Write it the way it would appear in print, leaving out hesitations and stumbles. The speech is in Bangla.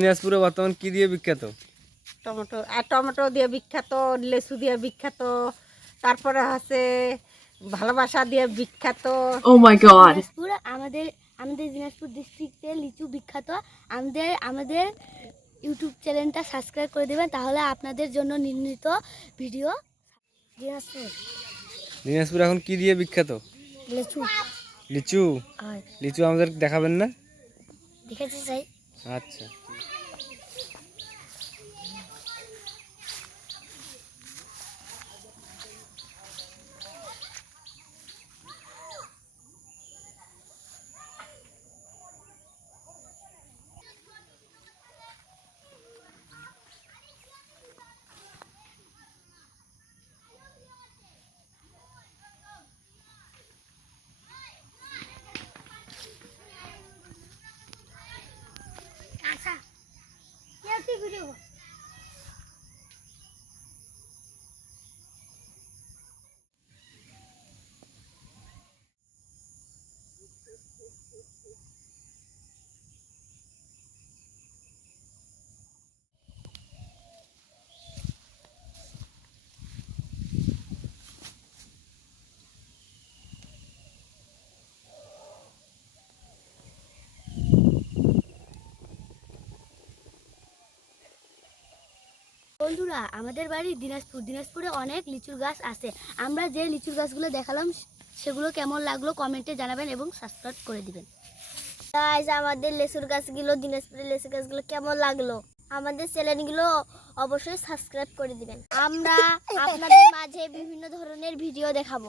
দিনাজপুরে বর্তমান কি দিয়ে বিখ্যাত? টমেটো, আর টমেটো দিয়ে বিখ্যাত, লেসু দিয়ে বিখ্যাত, তারপরে আছে ভালোবাসা দিয়ে বিখ্যাত। ও মাই গড। দিনাজপুর আমাদের আমাদের দিনাজপুর ডিস্ট্রিক্টে লিচু বিখ্যাত। আমাদের আমাদের ইউটিউব চ্যানেলটা সাবস্ক্রাইব করে দেবেন, তাহলে আপনাদের জন্য নির্মিত ভিডিও। দিনাজপুর দিনাজপুর এখন কি দিয়ে বিখ্যাত? লিচু। লিচু। হয়, লিচু আমাদের দেখাবেন না? দেখাতে চাই। আচ্ছা। আচ্ছা, কি ভিডিও? বন্ধুরা, আমাদের বাড়ি দিনাজপুরে অনেক লিচুর গাছ আছে। আমরা যে লিচুর গাছগুলো দেখালাম সেগুলো কেমন লাগলো কমেন্টে জানাবেন এবং সাবস্ক্রাইব করে দিবেন। গাইস, আমাদের লিচুর গাছগুলো, দিনাজপুরের লিচুর গাছগুলো কেমন লাগলো আমাদের চ্যানেলগুলো অবশ্যই সাবস্ক্রাইব করে দিবেন। আমরা আপনাদের মাঝে বিভিন্ন ধরনের ভিডিও দেখাবো।